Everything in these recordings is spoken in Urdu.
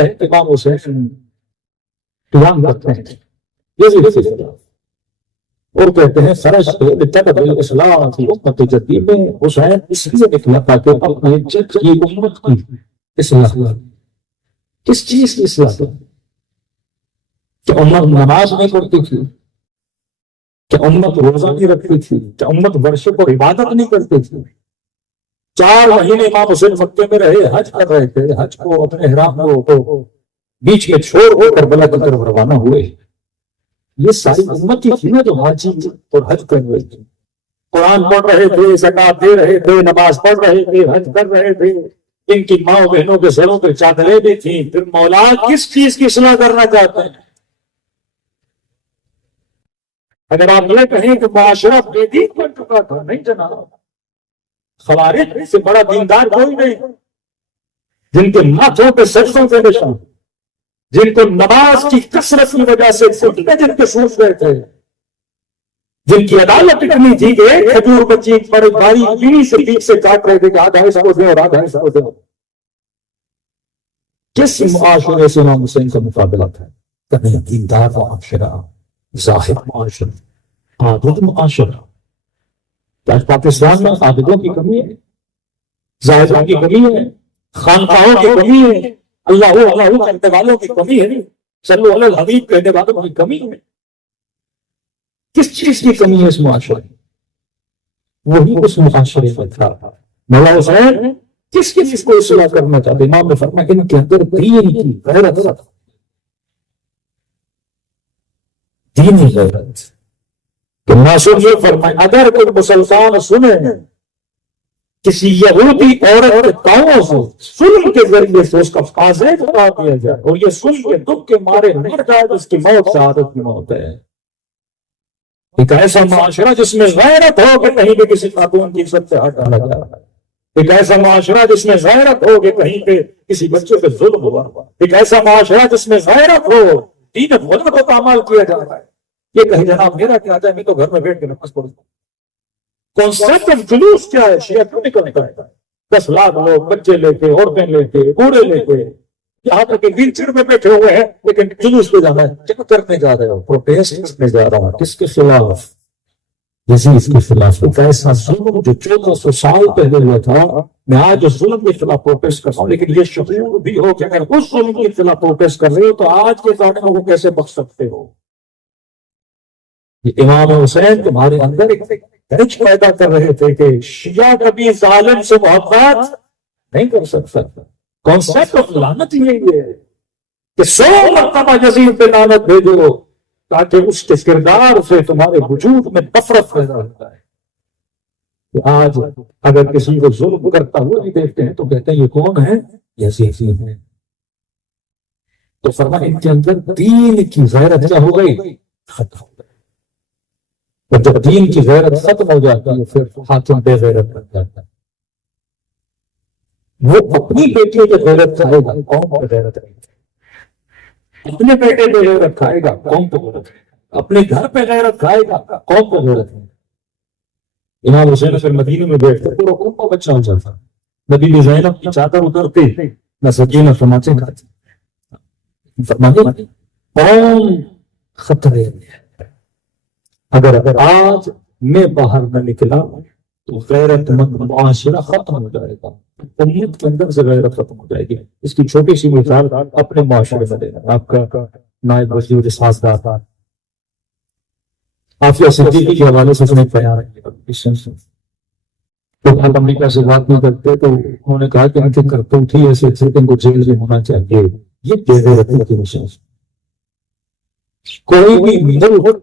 ہے امام حسین قیام کرتے ہیں یزید کے خلاف اور کہتے ہیں فرشت لتبع الاسلام فی امت جدید میں حسین اس لیے نکلا تاکہ اپنے جد کی امت کی اصلاح کرے. کس چیز کی اصلاح کرے؟ کہ امت نماز نہیں پڑھتی تھی، کہ امت روزہ نہیں رکھتی تھی، کہ امت ورشپ اور عبادت نہیں کرتی تھی. 4 مہینے امام حسین مکے میں رہے، حج کر رہے تھے، حج کو اپنے احرام کو بیچ میں چھوڑ ہو کربلا کی طرف روانہ ہوئے. یہ ساری امت کی تھی نا جو حاجی اور حج کر رہے تھے، قرآن پڑھ رہے تھے، زکات دے رہے تھے، نماز پڑھ رہے تھے، حج کر رہے تھے، ان کی ماں بہنوں کے سروں پہ چادریں بھی تھیں. پھر مولا کس چیز کی اصلاح کرنا چاہتے ہیں؟ اگر آپ یہ کہیں کہ معاشرہ بے دین بن چکا تھا، نہیں جناب، خوارج سے بڑا دیندار کوئی نہیں. جن کے ماتھوں پہ سجدوں کے نشان، جن کو نماز کی کثرت کی وجہ سے گھٹنے جن کے سوچ رہے تھے، جن کی عدالت اتنی تھی کہ ایک کھجور بچی بڑی باری بیوی سے پیٹ سے کاٹ رہے تھے کہ آدھا حصہ دیں اور آدھا حصہ دیں. کس معاشرے سے امام حسین کا مقابلہ تھا؟ کہیں دیندار معاشرہ، زاہد معاشرہ، عابد معاشرہ. آج پاکستان میں عابدوں کی کمی ہے، زاہدوں کی کمی ہے، خانقاہوں کی کمی ہے، اللہ اللہ کہنے والوں کی کمی ہے، صلو علی الحبیب کہنے والوں کی کمی ہے. کس چیز کی کمی ہے اس معاشرے میں؟ وہی اس معاشرے میں تھا. مولا حسین کس چیز کو اصلاح کرنا چاہتے؟ امام نے فرمایا کہ ان کے اندر دین کی غیرت تھا، دینی غیرت. کہ معصوم یہ فرمائے اگر کوئی مسلمان سنے کسی یہودی عورت کے پاؤں سے ظلم کے ذریعے سے اس کا فاضل کرا دیا جائے اور یہ سن کے دکھ کے مارے مر جائے تو اس کی موت شہادت کی موت ہے. ایک ایسا معاشرہ جس میں غیرت ہو کہ کہیں پہ کسی خاتون کی عزت سے ہاتھ ڈالا جا رہا ہے، ایک ایسا معاشرہ جس میں غیرت ہو کہ کہیں پہ کسی بچے پہ ظلم ہوا، ایک ایسا معاشرہ جس میں غیرت ہو، دین خدا کو پامال کیا جا رہا ہے. یہ کہیں جناب میرا کیا جائے، میں تو گھر میں بیٹھ کے نماز پڑھوں. کانسیپٹ آف جلوس کیا ہے؟ شیعہ کیوں نکلتا ہے؟ 10 لاکھ لوگ بچے لے کے، عورتیں لے کے، بوڑھے لے کے، یہاں تک کہ ویل چیئر میں بیٹھے ہوئے ہیں، لیکن جلوس پہ جانا ہے. کیا کرنے جا رہے ہو؟ پروٹیسٹ کرنے جا رہا ہوں. کس کے خلاف؟ یزید کے خلاف. ایک ایسا ظلم جو 1400 سال پہلے ہوا تھا، میں آج اس ظلم کے خلاف پروٹیسٹ کرتا ہوں. لیکن یہ شعور بھی ہو کہ اگر اس ظلم کے خلاف پروٹیسٹ کر رہے ہو تو آج کے ظالموں کو کیسے بخش سکتے ہو؟ یہ امام حسین تمہارے اندر ایک درج پیدا کر رہے تھے کہ شیعہ کبھی ظالم سے محبت نہیں کر سکتا. کانسیپٹ آف لعنت یہی ہے کہ 100 مرتبہ یزید پہ لعنت بھیجو تاکہ اس کے کردار سے تمہارے وجود میں نفرت پیدا ہوتا ہے. آج اگر کسی کو ظلم کرتا ہوا بھی دیکھتے ہیں تو کہتے ہیں یہ کون ہے؟ یزیدی ہے. تو فرمایا ان کے اندر دین کی غیرت کیا ہو گئی؟ ختم ہو گئی. اور جب دین کی غیرت ختم ہو جاتی ہے پھر حاکم بے غیرت بن جاتا ہے. وہ اپنی بیٹی پہ غیرت کھائے گا، قوم پہ غیرت رہے گا. اپنے بیٹے پہ غیرت کھائے گا، قوم پہ غیرت رہے گا. اپنے گھر پہ غیرت کھائے گا، قوم پہ غیرت رہے گا. امام حسین پھر مدینے میں بیٹھتے پورا قوم کا بچہ ہو جاتا. نبی کی زینب کی چادر اترتی نہ سکینہ سماچے کھاتی. فرماتے قوم خطرے میں. اگر آج میں باہر نہ نکلا تو غیرت مند معاشرہ ختم ہو جائے گا. امت کے اندر سے غیرت ختم ہو جائے گی. اس کی چھوٹی سی مثال اپنے معاشرے میں دینا. آپ کا نائب وزیر سازگار عافیہ صدیقی کے حوالے سے سنے بیان ہے. تو آپ امریکہ سے بات نہیں کرتے تو انہوں نے کہا کہ ان کے کرتوت ہی ایسے تھے کہ ان کو جیل میں ہونا چاہیے. یہ بے غیرتی کی نشان. کوئی بھی ملک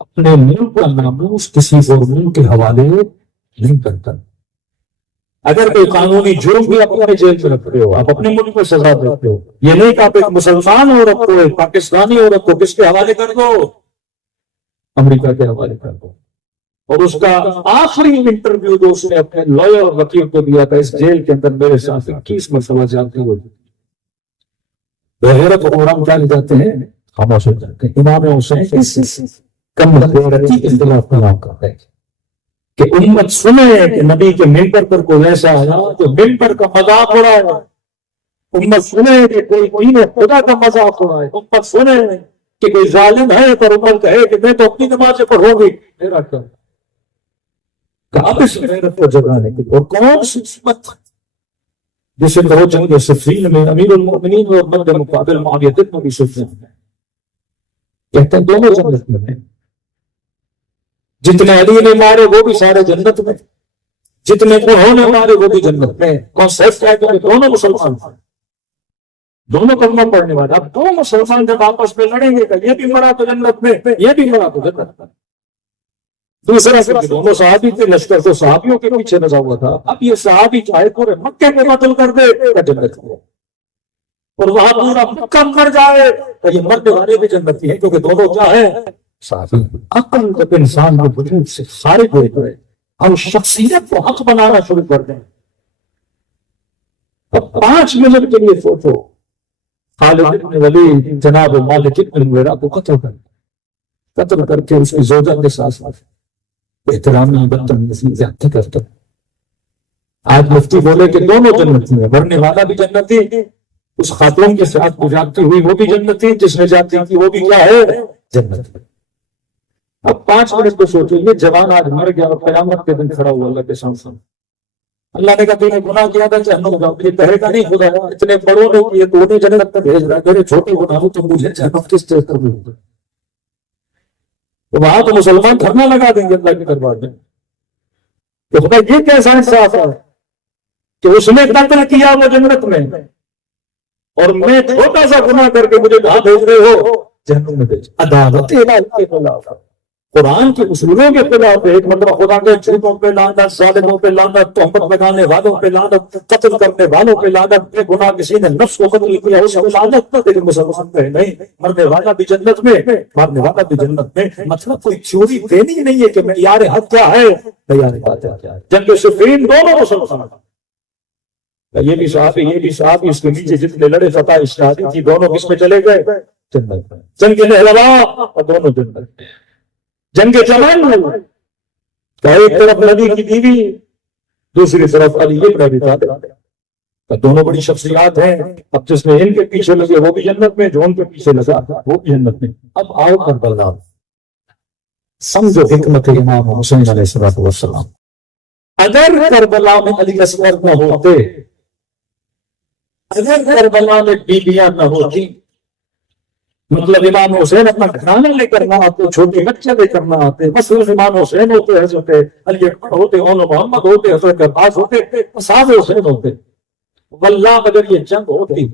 اپنے ملک کا ناموس کسی اور ملک کے حوالے نہیں کرتا. اگر کوئی قانونی جرم بھی آپ اپنے جیل میں رکھتے ہو، آپ اپنے ملک میں سزا دیتے ہو. یہ نہیں کہ آپ ایک مسلمان عورت کو، ایک پاکستانی عورت کو کس کے حوالے کر دو؟ امریکہ کے حوالے کر دو. اور اس کا آخری انٹرویو جو اس نے اپنے لائر اور وکیل کو دیا تھا اس جیل کے اندر میرے ساتھ 21 مرتبہ جاتے ہوئے بغیرت عوام کیا لے جاتے ہیں؟ خاموش ہو جاتے ہیں. امام حسین اس کم غیرتی کے خلاف کلام کرتے ہیں کہ امت سنے کہ نبی کے ممبر پر کوئی ایسا آیا جو ممبر کا مذاق اڑایا. امت سنے کہ کوئی دین خدا کا مذاق ہو رہا ہے، امت سنے کہ کوئی ظالم ہے پر امت کہے کہ میں تو اپنی نمازیں پڑھوں گی، میرا کیا؟ اب اس غیرت کو جگانے کے لیے اور کون سی امت جسے دو جنگ صفین میں امیر المؤمنین اور مد مقابل معاویہ بن ابی سفیان کہتے ہیں دونوں جنت میں ہیں، جتنے علی نے مارے وہ بھی سارے جنت میں، جتنے انہوں نے مارے وہ بھی جنت میں۔ کانسیپٹ ہے کہ دونوں مسلمان ہیں، دونوں کلمہ پڑھنے والے۔ اب دو مسلمان جب آپس میں لڑیں گے کہ یہ بھی مرا تو جنت میں، یہ بھی مرا تو جنت میں۔ دوسرا کہ دونوں صحابی تھے، لشکر تو صحابیوں کے پیچھے لگا ہوا تھا، اب یہ صحابی چاہے پورے مکے کو قتل کر دے تو جنت میں، اور وہاں پورا مکہ مر جائے تو یہ مرنے والے بھی جنتی ہیں، کیونکہ دونوں کیا ہے؟ صحابی۔ عقل جب انسان کو وجود سے خارج ہو جائے، ہم شخصیت کو حق بنانا شروع کر دیں۔ اب 5 منٹ کے لیے سوچو، خالد بن ولید جناب مالک بن نویرہ کو قتل کر کے اس کی زوجہ کے ساتھ احترامی بدتمیزی زیادتی کرتا۔ آج مفتی بولے کہ دونوں جنتی ہیں، مرنے والا بھی جنتی، اس خاتون کے ساتھ جاتی ہوئی وہ بھی جنتی، جس نے جاتی کی وہ بھی کیا ہے؟ جنت۔ اب 5 منٹ کو سوچو، یہ جوان آج مر گیا اور قیامت کے دن کھڑا ہوا اللہ کے سامنے، اللہ نے کہا تو نے گناہ کیا تھا جہنم جاؤ، یہ کہے گا نہیں خدا اتنے بڑوں نے کیے تو انہیں جنت تک بھیج رہا ہے، میرے چھوٹے گناہوں تو مجھے جہنم کس طرح کر دوں؟ تو وہاں تو مسلمان دھرنا لگا دیں گے اللہ کے دربار میں کہ خدا یہ کیسا انصاف ہے کہ اس نے قتل کیا وہ جنت میں اور میں چھوٹا سا گناہ کر کے مجھے کہاں بھیج رہے ہو؟ جہنم میں بھیج۔ عدالت الہی کے خلاف، قرآن کے اصولوں کے خلاف، ایک مرتبہ خدا کے جھوٹوں پہ لعنت، ظالموں پہ لعنت، تہمت لگانے والوں پہ لعنت، قتل کرنے والوں پہ لعنت، بے گناہ کسی نے نفس کو قتل کیا اس کو لعنت، لیکن مسلمان کہے نہیں مرنے والا بھی جنت میں، مرنے والا بھی جنت میں۔ مطلب کوئی تھیوری دینی نہیں ہے کہ معیار حق کیا ہے، معیار بات ہے۔ جنگ صفین دونوں مسلمان، یہ بھی صحابی یہ بھی صحابی، اس کے نیچے جتنے لڑے فتح اشتہادی تھی دونوں کس میں چلے گئے؟ جنت میں۔ جنگ نہروا اور دونوں جنت میں۔ جنگ جمل کہ ایک طرف نبی کی بیوی، دوسری طرف علی بن ابی طالب، دونوں بڑی شخصیات ہیں۔ اب جس نے ان کے پیچھے لگے وہ بھی جنت میں، جو ان کے پیچھے لگا وہ بھی جنت میں۔ اب آؤ کربلا، سمجھو حکمت امام حسین علیہ السلام۔ اگر کربلا میں علی اصغر نہ ہوتے، اگر کربلا میں بیویاں نہ ہوتی، مطلب امام حسین اپنا گھرانہ لے کر نہ آتے، چھوٹے بچے لے کر نہ آتے، بس امام حسین ہوتے، حضرت علی اکبر ہوتے، اول محمد ہوتے، حضرت عباس ہوتے، صاحب حسین ہوتے، واللہ اگر یہ جنگ ہوتی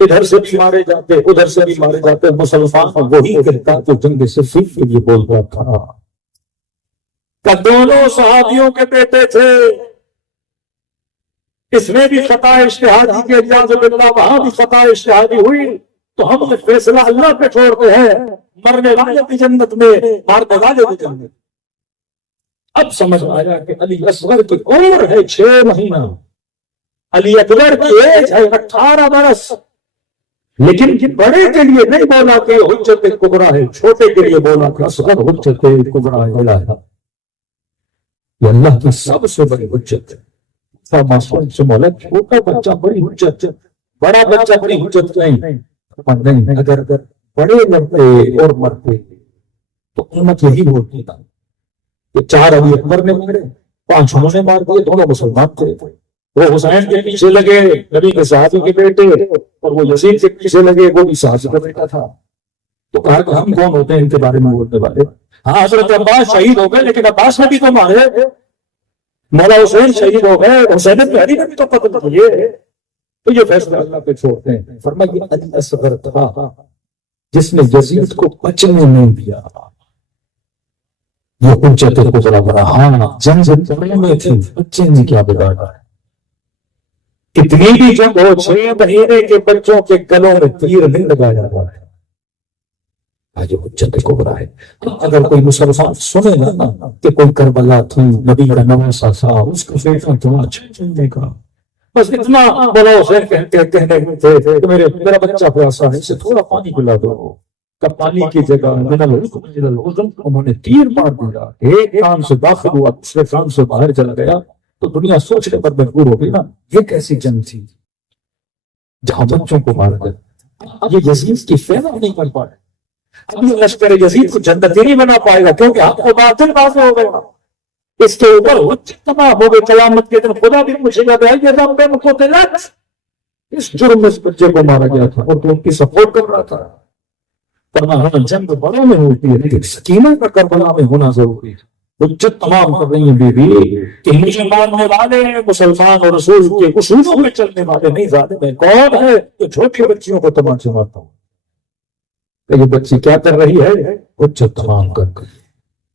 ادھر سے بھی مارے جاتے ادھر سے بھی مارے جاتے، مسلمان وہی کہتا تو جنگ صفین کے لیے بول رہا تھا کہ دونوں صحابیوں کے بیٹے تھے، اس میں بھی خطا اجتہادی کے اجازت باللہ، وہاں بھی خطا اجتہادی ہوئی، تو ہم نے فیصلہ اللہ پہ چھوڑتے ہیں، مرنے والے بھی جنت میں، مارنے والے بھی جنت۔ اب سمجھ آیا کہ علی اصغر کی عمر ہے 6 مہینہ، علی اکبر کی ایج ہے 18 برس، لیکن بڑے کے لیے نہیں بولا کہ حجت کبریٰ ہے، چھوٹے کے لیے بولا کہ اصغر حجت کبریٰ ہے۔ یہ اللہ کی سب سے بڑی حجت ہے۔ معصوم سے مولا چھوٹا بچہ بڑی حجت، بڑا بچہ بڑی حجت نہیں۔ اگر بڑے لڑتے اور مرتے تو امت یہی بولتی تھا کہ 4 علی اکبر نے مارے، 5 انہوں نے مار دیے، دونوں مسلمان تھے۔ وہ حسین کے پیچھے لگے، نبی کے صحابی کے بیٹے، اور وہ یزید کے پیچھے لگے، وہ بھی صحابی کا بیٹا تھا۔ تو کہا کہ ہم کون ہوتے ہیں ان کے بارے میں بولنے والے؟ ہاں حضرت عباس شہید ہو گئے، لیکن عباس نے بھی تو مارے، مولا حسین شہید ہو گئے، حسین بن علی نے بھی تو قتل کیے۔ تو یہ فیصلہ اللہ پہ چھوڑتے ہیں۔ فرمایا علی اصغر تھا جس نے یزید کو بچنے نہیں دیا، یہ حجت کبریٰ بنا۔ ہاں جنگ بڑے میں تھی، بچے نے کیا بگاڑا ہے؟ کتنی بھی جنگ ہو، 6 مہینے کے بچوں کے گلوں میں تیر نہیں لگایا جا رہا ہے، آج حجت کبریٰ ہے۔ اگر کوئی مسلمان سنے نا کہ کوئی کربلا تھی، نبی کا نواسا تھا، اس کا فیصلہ تھوڑا اچھا چلنے کا، بس اتنا بولا حسین کہنے میں تھے کہ میرا بچہ پیاسا ہے، اسے تھوڑا پانی پلا دو، کہ پانی کی جگہ انہوں نے تیر مار دیا، ایک کان سے داخل ہوا دوسرے کان سے باہر چلا گیا، تو دنیا سوچنے پر مجبور ہو گئی نا یہ کیسی جنگ تھی۔ جہاں بچوں کو مارا جاتا. اب یہ یزید کی فیض نہیں کر پائے. اب یہ لشکر یزید کو جنتی نہیں بنا پائے گا کیونکہ آپ کو باطل واضح ہو گیا. اس کے اوپر حجت تمام ہو گئے. قیامت کے دن خدا بھی پوچھے گا بھائی یہ رب قتلت، اس جرم میں اس بچے کو مارا گیا تھا اور تو ان کی سپورٹ کر رہا تھا. فرمایا جنگ بڑوں میں ہوتی ہے لیکن سکینہ کا کربلا میں ہونا ضروری ہے. حجت تمام کر رہی ہیں بیوی کہ مجھے ماننے والے مسلمان اور رسول کے اصولوں میں چلنے والے نہیں. زیادہ میں کون ہے جو چھوٹی بچیوں کو تماچے مارتا ہوں؟ کہ یہ بچی کیا کر رہی ہے؟ حجت تمام کر کے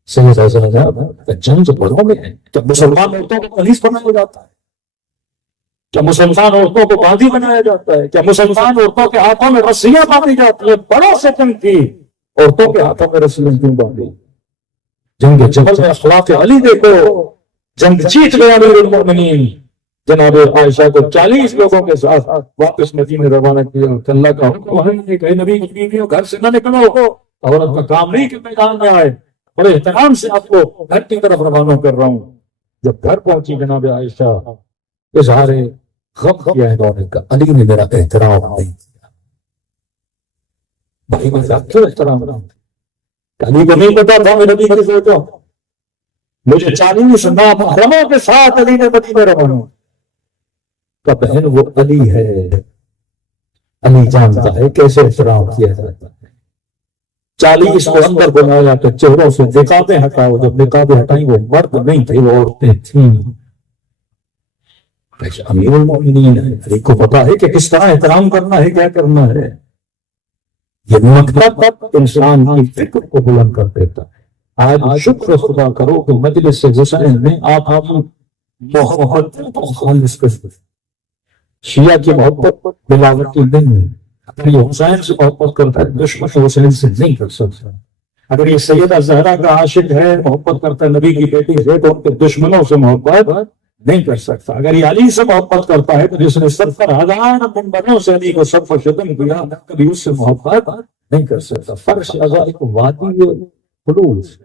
سید اعظم جنگ بڑوں میں ہے. کیا مسلمان عورتوں کو پولیس بنایا جاتا ہے؟ کیا مسلمان عورتوں کو باندھی بنایا جاتا ہے؟ کیا مسلمان عورتوں کے ہاتھوں میں رسیاں باندھی جاتی ہیں؟ بڑوں سے جنگ تھی، عورتوں کے ہاتھوں میں رسیاں کیوں باندھی؟ جنگ جبل میں اخلاق علی دیکھو، جنگ جیت گیا امیر المؤمنین جناب عائشہ کو 40 لوگوں کے ساتھ واپس مدینے روانہ کیا. اللہ کا حکم ہے کہ نبی کی بیویوں گھر سے نہ نکلو، عورت کا کام نہیں کہ میدان میں آئے. بڑے احترام سے آپ کو گھر کی طرف روانہ کر رہا ہوں. جب گھر پہنچی جناب عائشہ اظہار غم کیا انہوں نے کہا علی نے میرا احترام نہیں کیا. بھائی میں کیوں احترام رہا ہوں؟ علی کو نہیں پتا تھا میں نبی کی سوچا مجھے 40 محرموں کے ساتھ علی نے مدینے روانہ کا. بہن وہ علی ہے، علی جانتا ہے کیسے احترام کیا جاتا ہے. 40 کو اندر بنایا تو چہروں سے نقابیں ہٹاؤ. جب نقابیں ہٹائیں وہ مرد نہیں تھے، وہ عورتیں تھیں. امیر المومنین ہے، علی کو پتا ہے کہ کس طرح احترام کرنا ہے، کیا کرنا ہے. یہ مکتب انسان کی فکر کو بلند کر دیتا ہے. آج شکر خدا کرو کہ مجلس سے حسین میں آپ محبت کو خالص کر دیں. شیعہ کی محبت ملاوٹی نہیں ہے. اگر یہ حسین سے محبت کرتا ہے دشمن حسین سے نہیں کر سکتا. اگر یہ سیدہ زہرا کا عاشق ہے، محبت کرتا ہے نبی کی بیٹی سے، تو ان کے دشمنوں سے محبت نہیں کر سکتا. اگر یہ علی سے محبت کرتا ہے تو جس نے 70,000 منبروں سے علی کو سب و شتم کیا، کبھی اس سے محبت نہیں کر سکتا. فرش ازا ایک وادی خلوص